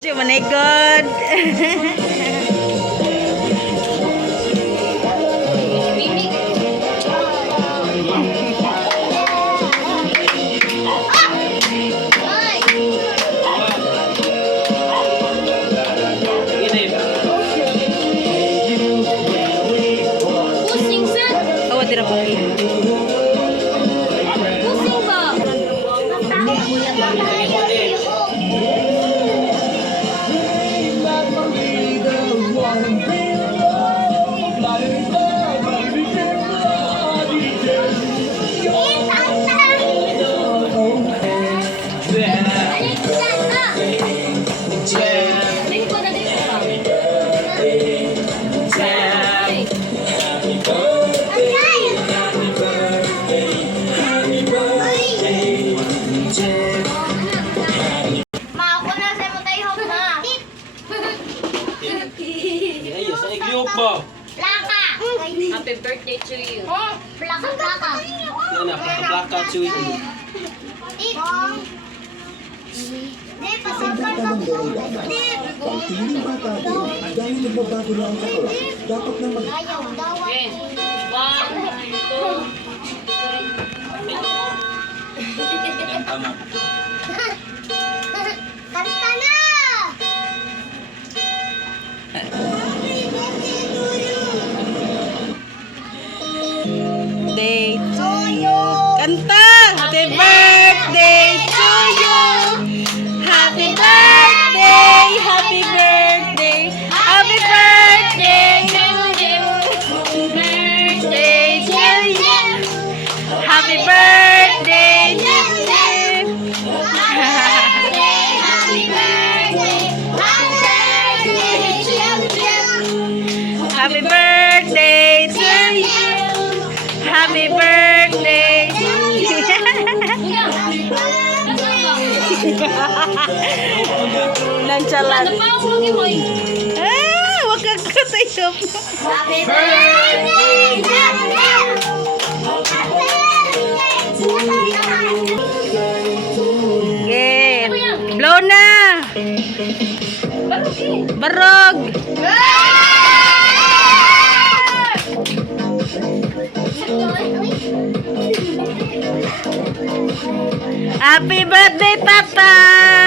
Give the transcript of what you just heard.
Oh my God. Oh, dira pa. Happy birthday to you. Plaka, plaka. Yan na, plaka to you. Dip, pasakan ka po. Dip. Pagtingin ng bata ko, dahil nagbabago na ang taon, dapat na mag... Ayaw, dawan. Okay. 1, 2. Yan, tama. Kanta na! Day to you. Kanta! Happy birthday to you. Happy birthday, happy birthday, happy birthday to you. Birthday to you. Happy birthday to you. Happy birthday to you. Happy birthday to you. Nagsalan. Ah, wag kang katayop. Happy birthday! Okay. Blow na. Barog. Happy birthday, Tata.